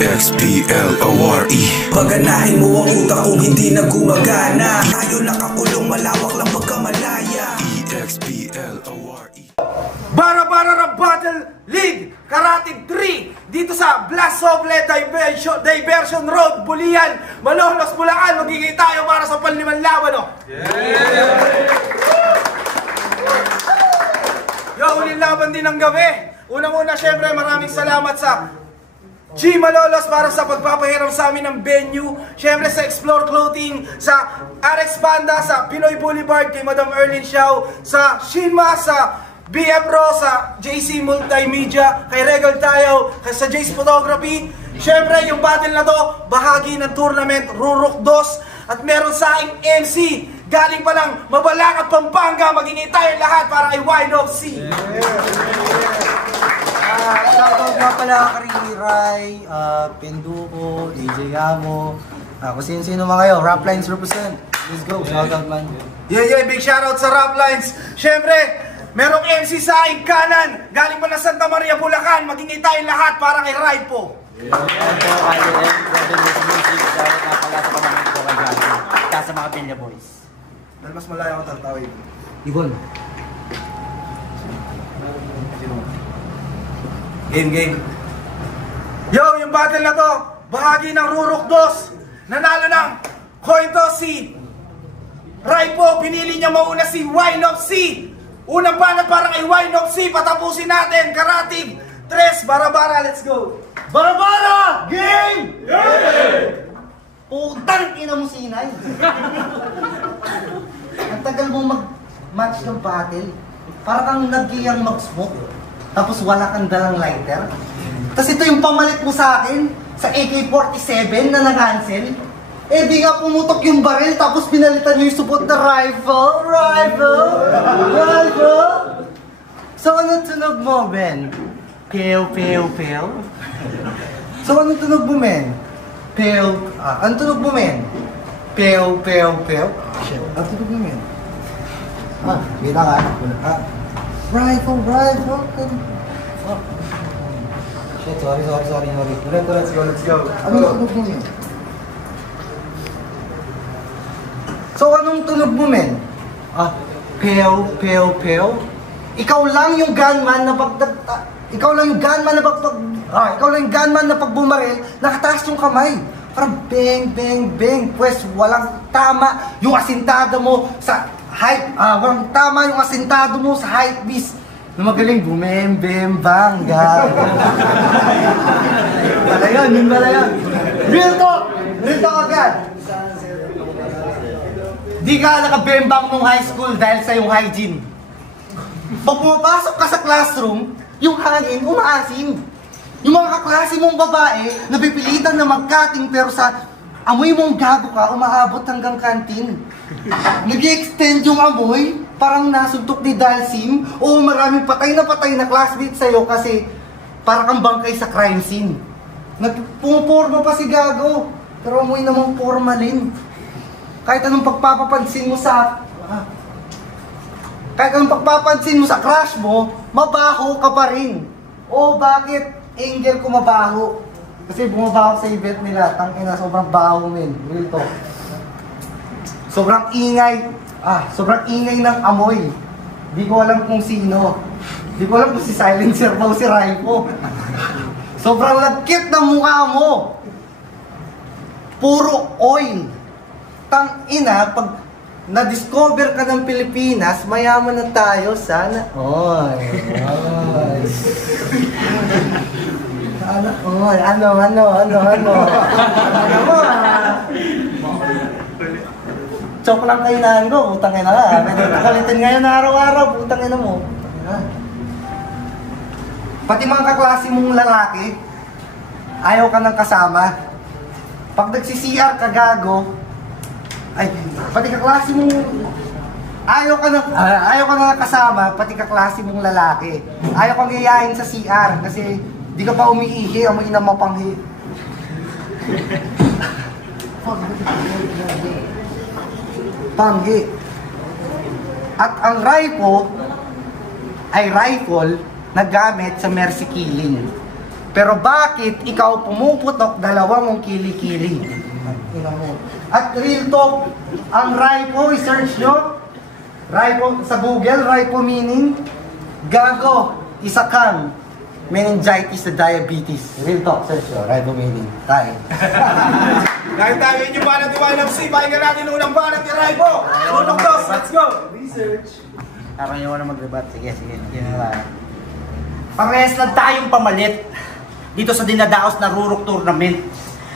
EXPLORE. Paganahin mo ang utak kung hindi na gumagana. Tayo nakakulong, malawak lang pagkamalaya. EXPLORE. Bara-bara Battle League Karate 3 dito sa Blast Soble Diversion Road, Bulian, Malolos, Bulacan. Magiging tayo para sa panlimang laban, no? Yo, huling laban din ng gabi. Unang-una, syempre, maraming salamat sa G Malolos para sa pagpapahiram sa amin ng venue. Syempre sa Explore Clothing, sa RX Panda, sa Pinoy Boulevard, kay Madam Erlyn Xiao, sa Shinma, sa BF Pro, sa JC Multimedia, kay Regal Tayo, sa Jace Photography. Syempre yung battle na to, bahagi ng tournament Rurok 2. At meron sa aking MC, galing pa lang Mabalak at Pampanga. Magingay tayo lahat para kay Wine of Sea. Shoutout nga pala kay Ray, Penduko, DJ Amo, kung sino-sino mga kayo, Rap Lines represent. Let's go, shoutout man. Yeah, big shoutout sa Rap Lines. Syempre, merong MC sa aking kanan, galing pa na Santa Maria, Bulacan. Magingay tayo lahat para kay Raipo. Sa mga Villa Boys. Dahil mas malayo ako tatawid. Ibon. Game. Yo, yung battle na to, bahagi ng Rurok 2. Nanalo ng coin toss si Raipo. Pinili niya mauna si Wine of Sea. Unang banat para kay Wine of Sea. Patapusin natin. Karate 3. Bara-bara, let's go. Bara-bara! Game! Yeah! Putang ina mo sinay. Ang tagal mo mag-match ng battle. Para kang nagkiyang mag-smoke. Tapos wala kang dalang lighter. Tapos ito yung pamalit mo sa akin sa AK-47 na nag-cancel. Eh di nga pumutok yung baril tapos pinalitan nyo yung supot na rifle. So ano tunog mo, Ben? Pew. So ano tunog mo, men? Ang tunog mo, men? Pew. Shit, ang tunog mo, men? Kita ka? Rifle. Shit, sorry. Let's go. Anong tunog mo, men? So, anong tunog mo, men? Pew. Ikaw lang yung gunman na ikaw lang yung gunman na pag bumaril, nakataas yung kamay. Parang bang. Pwes walang tama yung asintado mo sa hype. Walang tama yung asintado mo sa hype beast. Na magaling bumembembanga. Yun pala yun. Real talk agad. Di ka nakabembang nung high school dahil sa yung hygiene. Pag pumapasok ka sa classroom, yung hangin, umaasim. Yung mga kaklase mong babae, napipilitan na mag-cutting pero sa amoy mong gago ka, umaabot hanggang kantin. Nag-i-extend yung amoy, parang nasuntok ni Dalsim, o maraming patay na classmate sa'yo kasi parang kang bangkay sa crime scene. Pumuporma pa si gago, pero amoy namang formalin. Kahit anong pagpapapansin mo sa crush mo, mabaho ka pa rin. O bakit? Angel ko mabaho. Kasi bumabaho sa event nila. Tangina, sobrang baho, men. Real talk. Sobrang ingay ng amoy. Di ko alam kung sino. Di ko alam kung si Silencer ba o si Raipo. Sobrang lagkit ng mukha mo. Puro oil. Tangina, pag na-discover ka ng Pilipinas, mayaman na tayo sana. Ano? Chok lang kainahan ko, putang ina ka. Kalitin ngayon na araw-araw, putang ina mo. Pati mga kaklase mong lalaki, ayaw ka ng kasama. Pag nagsi-CR ka gago, pati kaklase mong ayaw ka na kasama, pati kaklase mong lalaki. Ayaw kang yayain sa CR kasi di ka pa umiihi, amoy na mapanghi. Panghi. At ang rifle ay rifle na gamit sa mercy killing. Pero bakit ikaw pumuputok dalawa mong kili-kili? At real talk, ang RIPO, i-search nyo. RIPO, sa Google, RIPO meaning gago, isa kang meningitis na diabetes. Real talk, search nyo, RIPO meaning. Tayo. Dahil tayo yung banat ni YNFC, pakinggan natin ang unang banat ni Raibo. Unang dos, let's go! Research. Ayaw na mag-rebat. Sige. Parehas lang tayong pamalit dito sa dinadaos na Rurok Tournament.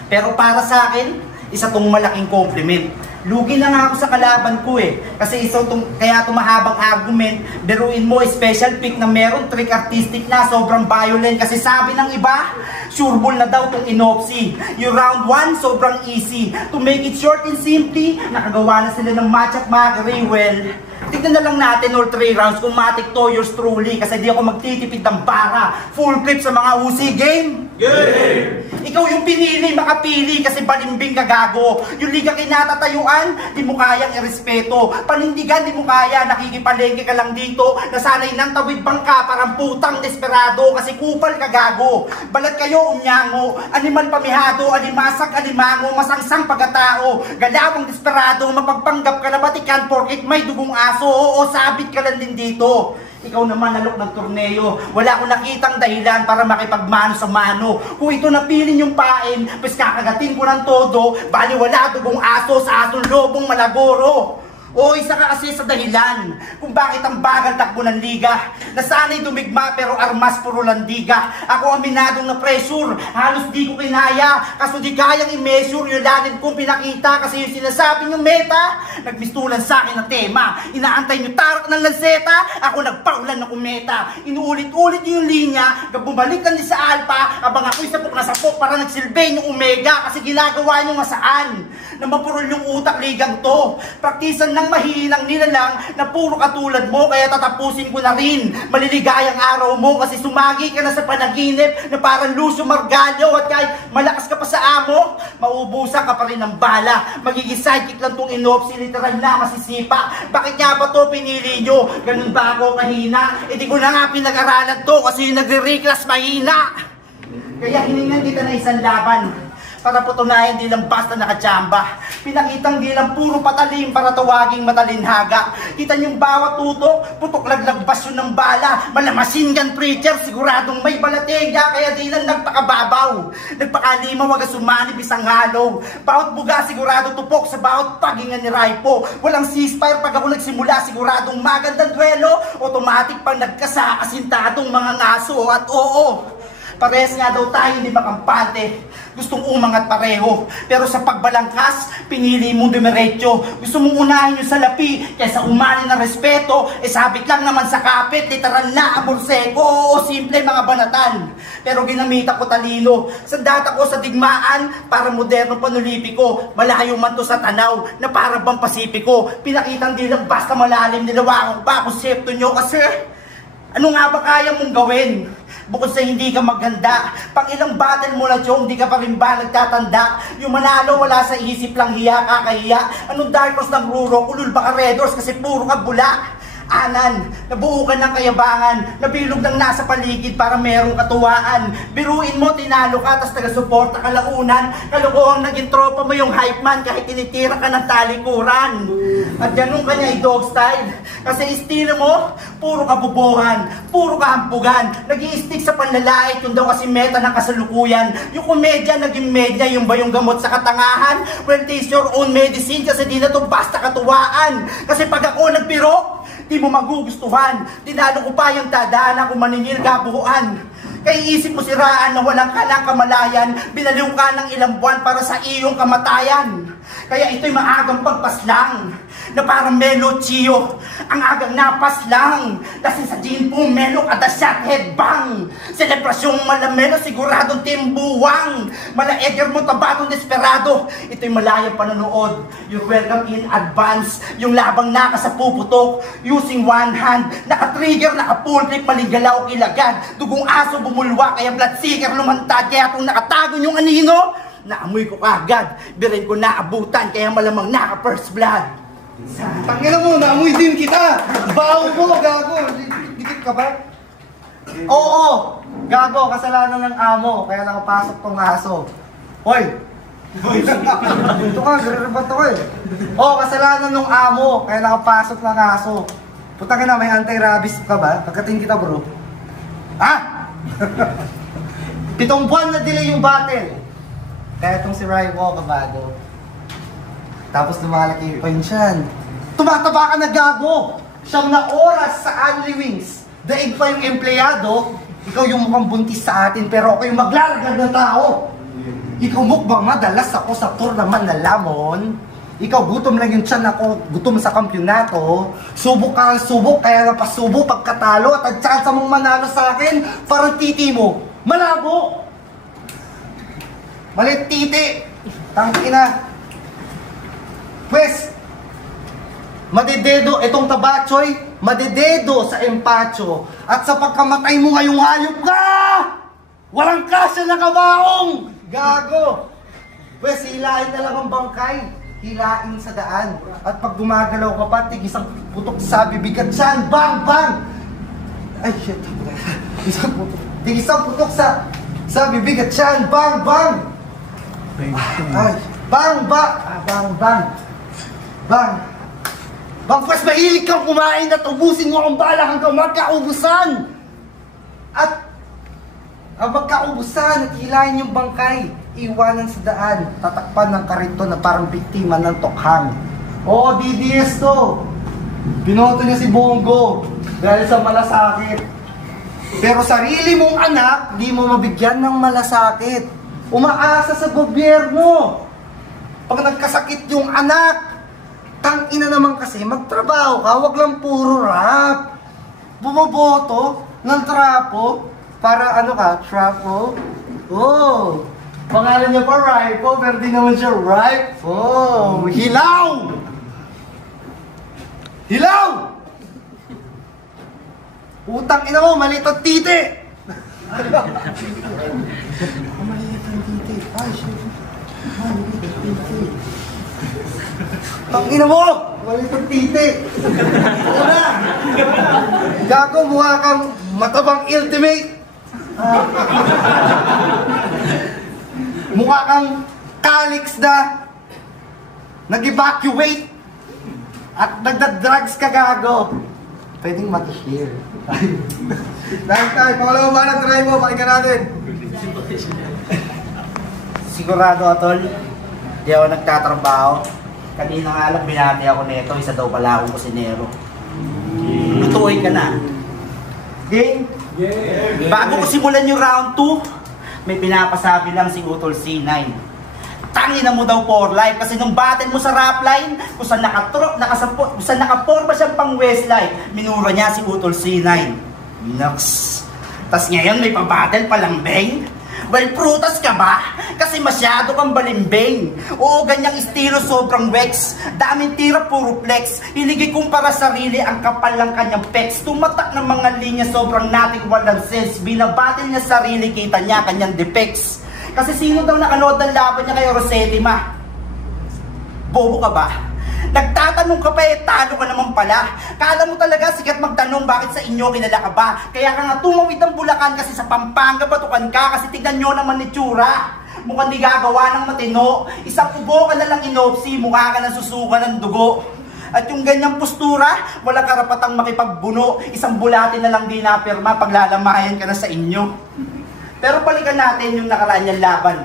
Pero para sa akin, isa tong malaking compliment. Lugi na nga ako sa kalaban ko eh. Kasi kaya mahabang argument, biruin mo special pick na meron trick artistic na sobrang violent. Kasi sabi ng iba, sure ball na daw tong inopsi. Yung round 1, sobrang easy. To make it short and simply, nakagawa na sila ng match at mockery. Well, tignan na lang natin all 3 rounds kung matik to yours truly. Kasi di ako magtitipid ng para. Full clip sa mga usi game. Game! Ikaw yung pinili, makapili kasi balimbing ka gago. Yung liga kinatatayuan, di mo kayang irespeto. Panindigan, di mo kaya, nakikipalengke ka lang dito. Nasanay ng tawid bangka, parang putang desperado kasi kupal ka gago. Balat kayo, unyango, animal pamihado, alimasag, alimango, masangsang pagkatao. Galawang desperado, mapagpanggap ka na batikan porkit may dugong aso. Oo, sabit ka lang din dito. Ikaw naman nalok ng torneo. Wala akong nakitang dahilan para makipagmano sa mano. Kung ito napili yung pain, pues kakagatin ko ng todo. Bali wala dugong aso sa asong lobong malagoro. O isa ka kasi sa dahilan kung bakit ang bagal takbo ng liga. Nasanay dumigma pero armas puro landiga. Ako aminadong na pressure, halos di ko kinaya. Kaso di kayang i-measure yung lalim kong pinakita. Kasi yung sinasabi yung meta, nagmistulan sa akin na tema. Inaantay nyo tarak ng lanseta, ako nagpaulan ng kumeta. Inuulit-ulit yung linya, bumalik lang din sa alpha. Abang ako'y sapok na sapok para nagsilbay yung omega. Kasi ginagawa nyo masaan na mapurol yung utak ligang to. Praktisan ng mahinang nilalang na puro katulad mo, kaya tatapusin ko na rin maliligayang araw mo kasi sumagi ka na sa panaginip na parang Lucio Margallo. At kahit malakas ka pa sa amo, maubusan ka pa rin ng bala. Magiging sidekick lang tong inopsi, literal na masisipa. Bakit nga ba to pinili nyo? Ganun ba ako kahina? E di ko na nga pinag-aralan to kasi yung nagre-reclass mahina. Kaya hiningan kita na isang laban para putunayan di lang basta nakachamba. Pinakitang di lang puro patalim para tawaging matalinhaga. Kita niyong bawat tutok, putok laglagbas yun ng bala. Malamasin gun preacher, siguradong may balatega. Kaya di lang nagpakababaw, nagpakalimaw, wag sumanib isang halo. Bawat buga sigurado tupok sa bawat pagingan ni Raipo. Walang ceasefire pag ako nagsimula, siguradong magandang duelo. Automatic pang nagkasakasintadong mga ngaso. At oo, parehas nga daw tayo di makampante. Gustong umangat pareho. Pero sa pagbalangkas, pinili mong dumiretso. Gusto mong unahin yung salapi kaysa umani ng respeto. E sabit lang naman sa kapit, literal na amor seko. Oo, simple mga banatan. Pero ginamita ko talino. Sandata ko sa digmaan para moderno panulipiko. Malayo man to sa tanaw na para bang pasipiko. Pinakitang di lang basta malalim, nilawakang pa konsepto nyo kasi ano nga ba kaya mong gawin? Bukod sa hindi ka maganda, pang ilang battle mo na chong, di ka pa rin ba nagtatanda? Yung manalo wala sa isip lang, hiya kakahiya. Anong dark horse ng Rurok, ulul ba ka Red Horse kasi puro ka bula? Anan, nabuo ka ng kayabangan, nabilog ng nasa paligid para merong katuwaan. Biruin mo, tinalo ka, tas taga-suporta ka launan. Kalokohang naging tropa mo yung hype man kahit tinitira ka ng talikuran. At ganun ka niya i-dog style. Kasi estilo mo, puro kabubuhan, puro kahampugan. Nag-i-stick sa panlalait, yun daw kasi meta ng kasalukuyan. Yung komedya, naging media, yung ba yung gamot sa katangahan? Well, taste your own medicine kasi di na to basta katuwaan. Kasi pag ako nagpiro, di mo magugustuhan. Tinalo ko pa yung tadaanan kung maningil ka buuan. Kaya isip mo siraan na walang kalang kamalayan. Binaliw ka ng ilang buwan para sa iyong kamatayan. Kaya ito'y maagang pagpaslang na parang Melo Chio. Ang agang napas lang. Kasi sa gin po Melo at the shot headbang. Selebrasyong malamelo siguradong timbuwang. Mala Edgar Montabatong desperado. Ito'y malayang panonood. You're welcome in advance. Yung labang naka sa puputok. Using one hand. Naka-trigger, naka-pull clip, maligalaw kilagad. Dugong aso bumulwa kaya blood seeker lumantad. Kaya itong nakatago yung anino, naamoy ko kagad. Birin ko naabutan kaya malamang naka-first blood. Tangina mo, naamoy din kita! Baho mo, gago! Dikit ka ba? Oo! Gago, kasalanan ng amo, kaya nakapasok tong aso. Hoy! Ito ka, garirebat ako eh. Oh, kasalanan ng amo, kaya nakapasok ng aso. Putangin na, may anti-rabies ka ba? Pagkating kita bro. Ha? 7 buwan na delay yung battle. Kaya itong si Raiwo, kabago. Tapos lumalaki pa yun siyan. Tumataba ka na gago! 9 na oras sa Anli Wings. Daig pa yung empleyado. Ikaw yung mukhang buntis sa atin, pero ako yung maglalagad ng tao. Ikaw mukbang madalas ako sa tour naman na lamon. Ikaw gutom lang yung tiyan ako, gutom sa kampyonato. Subok ka ang subok, kaya napasubo pagkatalo at ang tsansa mong manalo sa akin, parang titi mo. Malabo! Malit titi! Tangina! Pwes, madededo itong tabachoy, madededo sa empacho, at sa pagkamatay mo ngayong hayop ka! Walang kasya na kabaong! Gago! Pwes, hilain na lang ang bangkay. Hilain sa daan. At pag gumagalaw ka pa, isang putok sa bibig at siyan. Bang! Bang! Ay, shit. Isang putok sa bibig at siyan. Bang! Bang! Ay, bang! Bang! Bang! Bang! Bang! Bang! Pwes, mahilig kang kumain at ubusin mo ang bala hanggang magkaubusan! At ang magkaubusan at hilahin yung bangkay, iwanan sa daan, tatakpan ng karito na parang biktima ng tokhang. Oo, DDS to. Binoto niya si Bongo dahil sa malasakit. Pero sarili mong anak, di mo mabigyan ng malasakit. Umaasa sa gobyerno. Pag nagkasakit yung anak, tangina naman kasi, magtrabaho ka, wag lang puro rap. Bumoboto ng trapo para ano ka, trapo? Oh, pangalan niya pa Raipo, pero di naman siya Raipo. Hilaw! Hilaw! Utang ina mo, maliit ang titi! Maliit ang titi. Ay, shit. Maliit ang titi. Tangina mo! Maliit ang titi! Una! Gago, mukha kang matabang ultimate! Mukha kang Calix na nag-evacuate at nagda-drugs ka gago. Pwedeng mag-share. Dahil tayo, pangalawa ba ng try mo? Pakinggan natin. Sigurado, Atol, di ako nagtatrabaho. Kanina nga lang binati ako nito, isa daw pala akong kusinero. Lutuin ka na. Game? Yeah. Bago ko simulan yung round 2, may pinapasabi lang si Utol C9. Tangina mo daw for life kasi nung battle mo sa rap line, kung saan nakaporma siyang pang Westlife, minura niya si Utol C9. Nox. Tas ngayon may pabattle palang beng. Well, prutas ka ba? Kasi masyado kang balimbing. Oo, ganyang estilo sobrang wex. Daming tira, puro flex. Hiligay kumpara sarili, ang kapal lang kanyang pecs. Tumatak ng mga linya, sobrang nating walang sense. Binabatil niya sarili, kita niya kanyang defects. Kasi sino daw nakanood ng laban niya kay Rossetti, ma? Bobo ka ba? Nagtatanong ka pa talo ka naman pala. Kala mo talaga sikat magtanong bakit sa inyo kilala ka ba? Kaya ka nga tumawid ng Bulacan kasi sa Pampanga batukan ka kasi tignan nyo naman ni tsura. Mukhang di gagawa ng matino. Isang ubo ka na lang inopsi, mukha ka na susuka ng dugo. At yung ganyang postura, wala karapatang makipagbuno. Isang bulati na lang di napirma, paglalamayan ka na sa inyo. Pero balikan natin yung nakaraan niyang laban.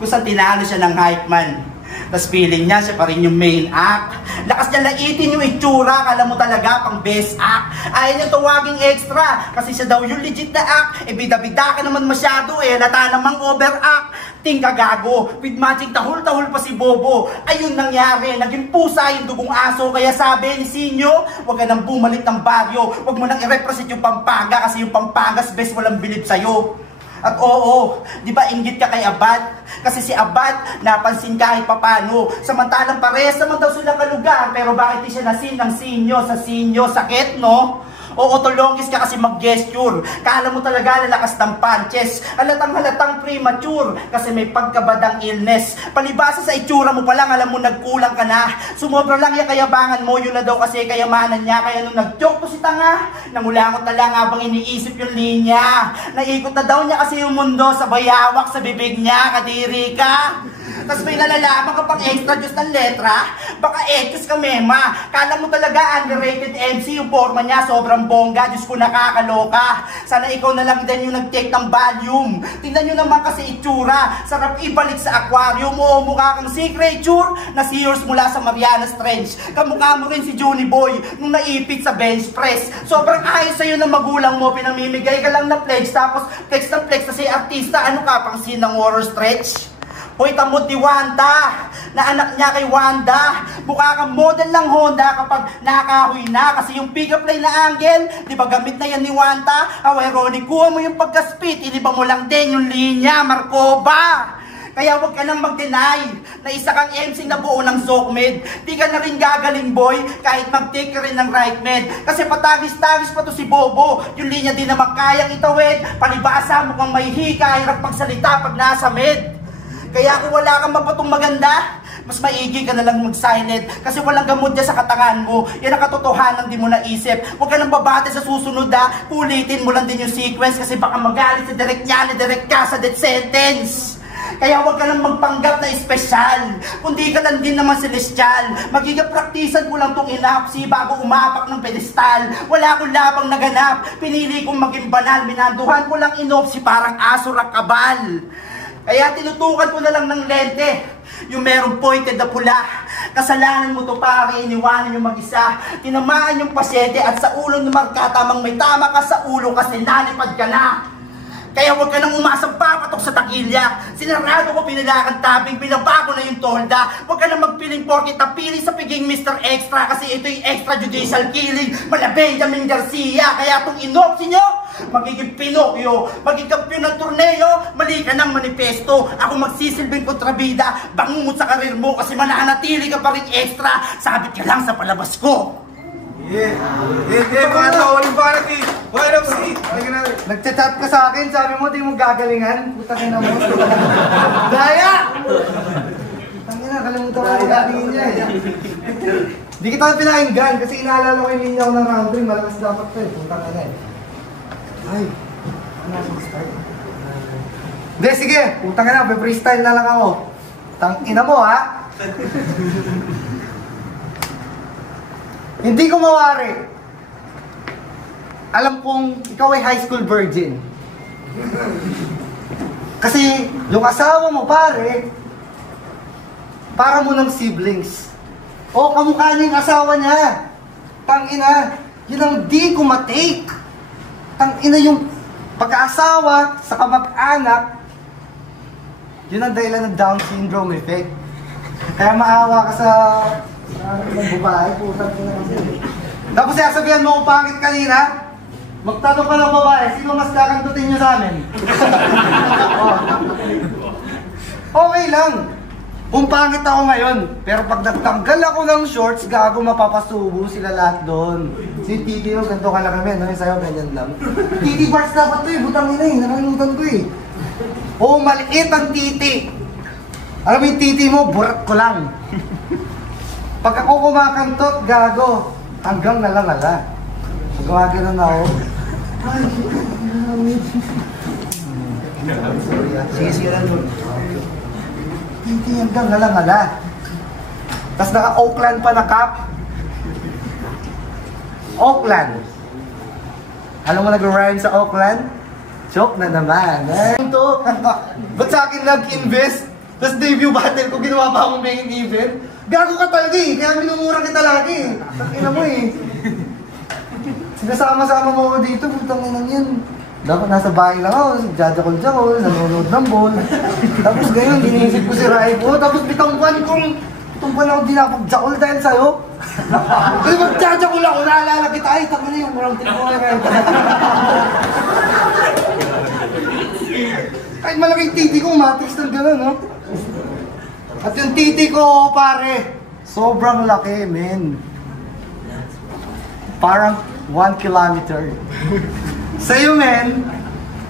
Kung saan tinalo siya ng hype man. Tapos feeling niya, siya pa rin yung main act. Lakas niya laitin yung itsura, kala mo talaga pang best act. Ayaw niya tuwaging extra, kasi siya daw yung legit na act. E bida-bida ka naman masyado lata namang overact. Tingka gago, with magic tahul-tahul pa si Bobo. Ayun nangyari, naging pusa yung dugong aso. Kaya sabi ni Sinyo, wag ka nang bumalik ng baryo. Wag mo nang i-represent yung Pampanga, kasi yung Pampangas best walang bilib sa'yo. At oo, di ba inggit ka kay Abad? Kasi si Abad, napansin kahit papano. Samantalang parehas naman daw silang kalugar. Pero bakit di siya nasin ng Sinyo sa Sinyo? Sakit, no? Oo, tulongis ka kasi mag-gesture. Kala mo talaga lalakas ng punches. Halatang premature kasi may pagkabadang illness. Palibasa sa itsura mo pa lang, alam mo nagkulang ka na. Sumobra lang yung kayabangan mo, yun na daw kasi kayamanan niya. Kaya nung nag-joke to si tanga, nangulangot na lang habang iniisip yung linya. Naikot na daw niya kasi yung mundo, sabay hawak sa bibig niya, kadiri ka. Tapos may nalalaman ka pang extra juice ng letra, baka etos ka mema. Kala mo talaga underrated MC yung forma niya, sobrang bongga, Diyos ko nakakaloka. Sana ikaw na lang din yung nag-take ng volume. Tingnan nyo naman kasi itsura, sarap ibalik sa aquarium. O mukha kang sea creature na sears mula sa Marianas Trench. Kamukha mo rin si Juni Boy nung naipit sa bench press. Sobrang ayos sa'yo ng magulang mo, pinamimigay ka lang na pledge, tapos flex na flex na si artista, ano ka pang scene ng horror stretch? Hoy, tamot ni Wanda, na anak niya kay Wanda. Mukha kang model lang Honda kapag nakahoy na. Kasi yung pick-up line na angle, di ba gamit na yan ni Wanda? How ironic, kuha mo yung pagka-spit, iniba mo lang din yung linya, Markova. Kaya huwag ka nang mag-deny na isa kang MC na buo ng SOCMED. Di ka na rin gagaling boy, kahit mag-take ka rin ng right med. Kasi patagis-tagis pa to si Bobo. Yung linya di naman kayang itawid. Palibasa mo kang may hika, hirap magsalita pag nasa med. Kaya kung wala kang mapatong maganda, mas maigi ka na lang mag-silent kasi walang gamot dyan sa katangan mo. Yan ang katotohanan, di mo naisip. Huwag ka nang babate sa susunod ha. Ulitin mo lang din yung sequence kasi baka magalit sa direct niya, direct ka sa death sentence. Kaya huwag ka nang magpanggap na espesyal, kundi ka lang din naman celestial. Magigapraktisan ko lang tong inapsi bago umapak ng pedestal. Wala akong labang naganap, pinili kong maging banal. Minanduhan ko lang inopsi parang aso rakabal. Kaya tinutukan ko na lang ng lente, yung merong pointed na pula. Kasalanan mo to pare, iniwanan yung mag-isa. Tinamaan yung pasyente at sa ulo ng magkatamang may tama ka sa ulo kasi nalipad ka na. Kaya huwag ka nang umasang papatok sa takilya. Sinarado ko pinilakan tabing, binabago na yung tolda. Huwag ka nang magpiling porkit napili sa piging Mr. Extra kasi ito yung extrajudicial killing. Mala Benjamin Garcia. Kaya itong inopsi nyo, magiging Pinocchio, magiging kampiyon ng torneo, mali ka ng manifesto. Ako magsisilbing kontrabida, bangungot sa karir mo kasi mananatili ka pa rin extra. Sabit ka lang sa palabas ko. Mga tawalin pa natin. Why not see? Nagchat-chat ka sa akin, sabi mo di mo gagalingan. Putangin na mo. Daya! Putangin na, kalimutan ko ang gagalingin niya eh. Di kita pinakinggan kasi inaalala ko yung linya ko ng round 3. Malakas dapat to eh. Putangin na eh. Ay, ano ang start? Hindi, sige. Putangin na, freestyle na lang ako. Tangina mo ha. Hindi ko mawari. Alam kong ikaw ay high school virgin. Kasi yung asawa mo pare, para mo ng siblings. O kamukha niya yung asawa niya. Tangina, yun ang di ko matake. Tangina yung pagkaasawa sa kamag-anak, yun ang dahilan ng Down syndrome effect. Kaya maawa ka sa ng babae, putang ina kasi. Tapos sasabihan mo kung pangit kanina, magtanong ka ng babae, sino mas kakantutin niyo sa amin? Okay lang. Kung pangit ako ngayon, pero pag nagtanggal ako ng shorts, gago mapapasubo sila lahat doon. Si Titi yung ganito ka lang kami, no? Yung sayo, ganyan lang. Titi parts dapat to eh, butang ina eh, nakalimutan ko eh. Oo, maliit ang titi. Alam mo yung titi mo, burat ko lang. Pag ako kumakantot, gago, hanggang nalangala. Magawa gano'n ako. Ay, sorry ah. Sige lang mo. Hindi hanggang nalangala. Tapos naka-Oakland pa na cap. Oakland. Alam mo nag-rhyme sa Oakland? Joke na naman. Ito, ba't sa akin nag-invest? Tapos debut battle ko, ginawa pa akong main event. Gago ka talaga eh, kaya minumura kita lagi eh. Takina mo eh. Sinasama-sama mo ako dito, putang inang yan. Dapat nasa bahay lang ako, jajakol-jakol, nanonood ng ball. Tapos ganyan, iniisip ko si Raipo, tapos bitangkuan ako dinapag-jakol dahil sa'yo. Kasi mag-jajakol ako, naalala kita, ay, takina yung murang tinakuha kayo. Kahit malaking titi ko, matrix ng gano'n, no? At yung titi ko, pare, sobrang laki, men. Parang 1 kilometer. Sa'yo, men,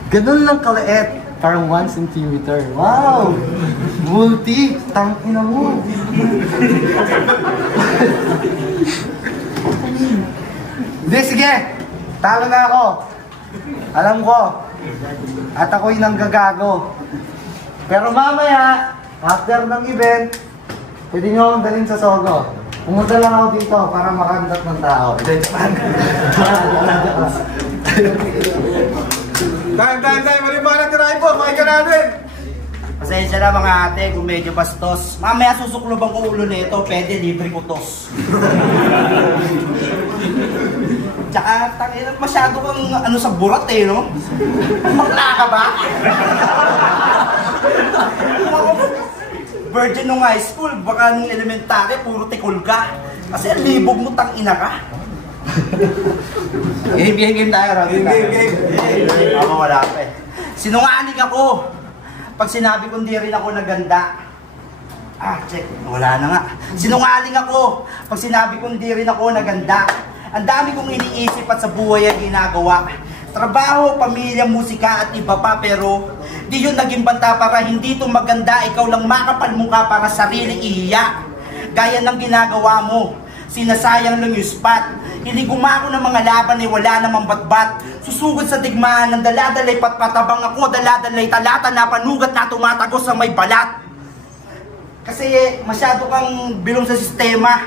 ganun lang kaliit. Parang 1 centimeter. Wow! Multi! Tangina mo! Hindi, sige! Talo na ako! Alam ko! At ako'y nanggagago. Pero mamaya, after ng event, pwede nyo akong dalhin sa Sogo. Pumunta lang ako dito para makandat ng tao. Time! Malibanag na rin po! Pakika natin! Pasensya na mga ate kung medyo bastos. Mamaya susukloban ko ulo nito, pwede libre ko tos. Tsaka, masyado kang ano sa burat eh, no? Bakla ka ba? Virgin nung high school, baka nung elementary, puro tikol ka. Kasi libog mo tang-ina ka. Game tayo, Robin. Game. Ako wala pa eh. Sinungaling ako. Pag sinabi kong di rin ako naganda. Check. Wala na nga. Sinungaling ako. Pag sinabi kong di rin ako naganda. Ang dami kong iniisip at sa buhay ang ginagawa. Trabaho, pamilya, musika at iba pa. Pero di yun naging banta para hindi ito maganda. Ikaw lang makapal mukha para sarili ihiya. Gaya ng ginagawa mo. Sinasayang lang yung spot. Hiliguma ako ng mga laban ay wala namang batbat. Susugod sa digmaan ng daladalay patpatabang ako. Daladalay talata na panugat na tumatagos sa may balat. Kasi masyado kang bilong sa sistema.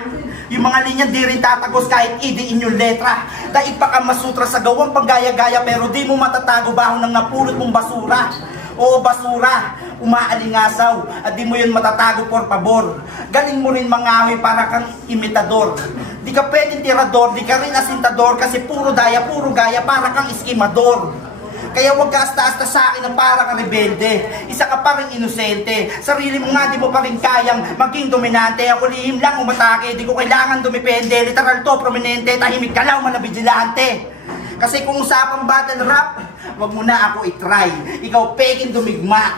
Yung mga linya di rin tatagos kahit idiin yung letra. Daig pa ka masutra sa gawang panggaya-gaya pero di mo matatago bahon ng napulot mong basura. Oo, basura, umaalingasaw at di mo yun matatago por pabor. Galing mo rin mangahoy para kang imitador. Di ka pwedeng tirador, di ka rin asintador kasi puro daya, puro gaya para kang iskimador. Kaya huwag ka asta-asta sa akin na para kang rebelde. Isa ka pa rin inosente. Sarili mo nga di mo pa rin kayang maging dominante. Ako lihim lang umatake, di ko kailangan dumipende. Literal to, prominente, tahimik ka lang, manabigilante. Kasi kung usapang battle rap, wag mo na ako itry. Ikaw peking dumigma.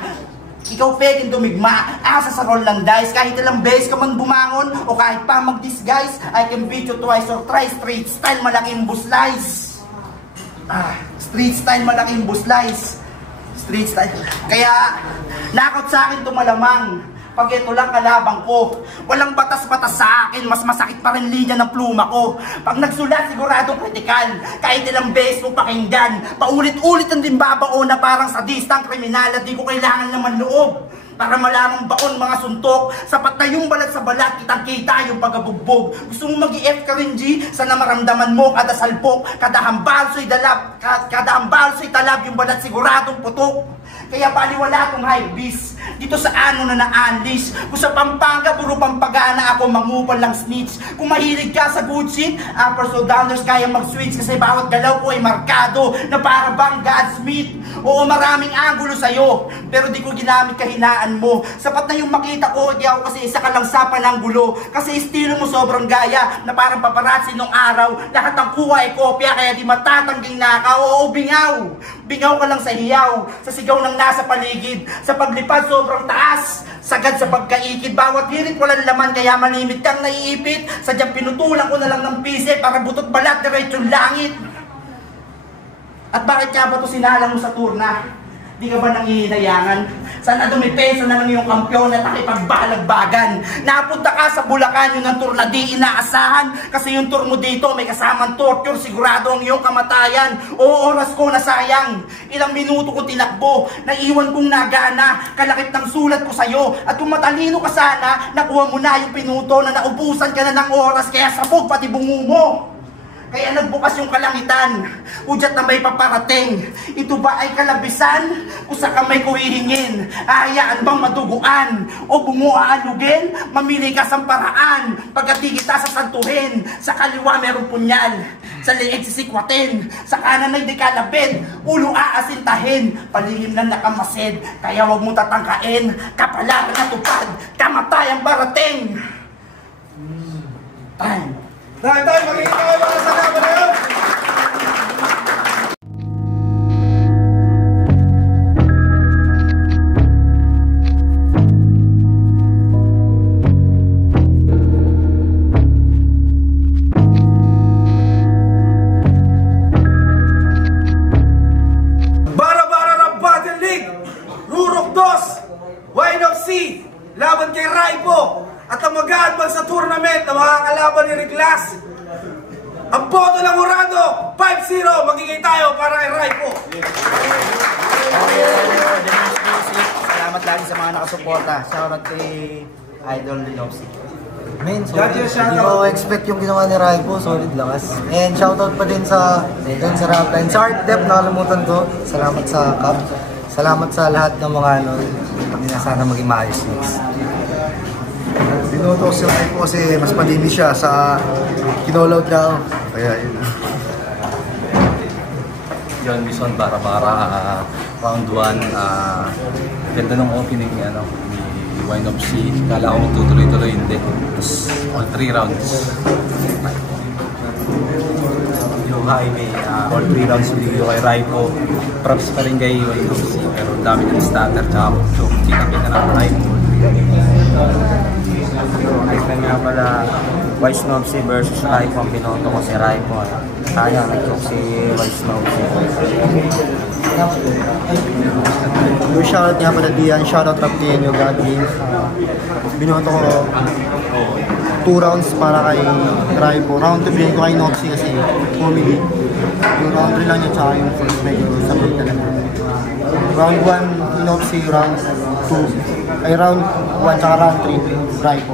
Asa sa roll ng dice. Kahit ilang beses ka man bumangon o kahit pa mag-disguise, I can beat you twice or thrice. Street style, malaking buslice. Street style, malaking buslice. Street style. Kaya, nakot sa akin tumalamang. Pag ito lang kalabang ko, walang batas-batas sa akin, mas masakit pa rin linya ng pluma ko. Pag nagsulat, siguradong kritikal, kahit ilang beses mo pakinggan. Paulit-ulit ang dimbabao na parang sadistang kriminal at di ko kailangan naman loob. Para malamang baon mga suntok, sapat na yung balat sa balat, kitang-kita yung pagabugbog. Gusto mo mag-i-F ka rin, G? Sana maramdaman mo kada salpok, kada hambal so'y talab, yung balat siguradong putok. Kaya baliwala akong high beast dito sa ano na na-unleash. Kung sa Pampanga, puro pampagana ako, mangupal lang snitch. Kung mahilig ka sa good shit, uppers o downers kaya mag-switch. Kasi bawat galaw ko ay markado na para bang Godsmith. Oo, maraming angulo sa'yo, pero di ko ginamit kahinaan mo. Sapat na yung makita ko, di ako kasi isa ka lang sa pananggulo. Kasi estilo mo sobrang gaya, na parang paparazzi nung araw. Lahat ng kuha ay kopya, kaya di matatangging nakaw. Oo, bingaw. Bingaw ka lang sa hiyaw, sa sigaw ng nasa paligid. Sa paglipad sobrang taas, sagad sa pagkaikid. Bawat hirit walang laman, kaya malimit kang naiipit. Sadyang pinutulan ko na lang ng pise para butot balat diretsong langit. At bakit ka ba ito sinalang mo sa turna? Di ka ba nangihinayangan? Sana dumipensa na lang yung kampyon at nakipagbalagbagan. Napunta ka sa Bulacan, yun ang tour na di inaasahan. Kasi yung tour mo dito may kasamang torture, sigurado ang iyong kamatayan. O oras ko na sayang, ilang minuto ko tinakbo, naiwan kong nagana, kalakip ng sulat ko sa'yo. At kung matalino ka sana, nakuha mo na yung pinuto na naubusan ka na ng oras, kaya sabog pati bungo mo. Kaya nagbukas yung kalangitan, udyat na may paparating. Ito ba ay kalabisan? Kung sa kamay ko hihingin, ahayaan bang maduguan? O bungo aalugin? Mamili ka sa paraan, pagkati kita sasantuhin. Sa kaliwa merong punyal, sa liig sisikwatin, sa kanan ay di kalabid, ulo aasintahin, palihim na nakamasid. Kaya wag mo tatangkain, kapalaran na tupad, kamatay ang parating. Time. Tayo, makikita kayo mga sa laban na yun! Inopsi laban kay Raipo. At ang mag-a-advance sa tournament na makakalaban ni Riglas. Ang boto ng Urado, 5-0. Magiging tayo para kay Raipo. Salamat lagi sa mga nakasuporta. Shoutout kay Idol Linopsi. Men, Gotcha, hindi shoutout. ko expect yung ginawa ni Raipo, solid lakas. And shoutout pa din sa Rapline. Sa Art Dep, nakalimutan ko. Salamat sa Cup. Salamat sa lahat ng mga sana maging maayos next. Binoto ko si Raipo kasi mas malinis siya sa kinoload na. Kaya yun. John Bison para round 1. Ganda ng opening ni Wine of Sea. Kala ko magtutuloy-tuloy, hindi. Tapos all 3 rounds. Yung Jaime, all 3 rounds video kay Raipo. Props pa rin kay Wine of Sea. Pero dami ng starter tsaka so kita-kita na Raipo. Iceman nga pala, Wise Nopsi versus Raipo. Ang binoto ko si Raipo. Sayang, nag-joke si Wise Nopsi. Yung shoutout nga pala diyan, shoutout Rapline, yung God Games. Binoto ko 2 rounds para kay Raipo. Round 2 binigay ko kay Nopsi kasi comedy. Yung round 3 lang niya tsaka yung first medyo sabay talaga. Round 1 Nopsi, round 2 ay round 1 tsaka round 3 Raipo.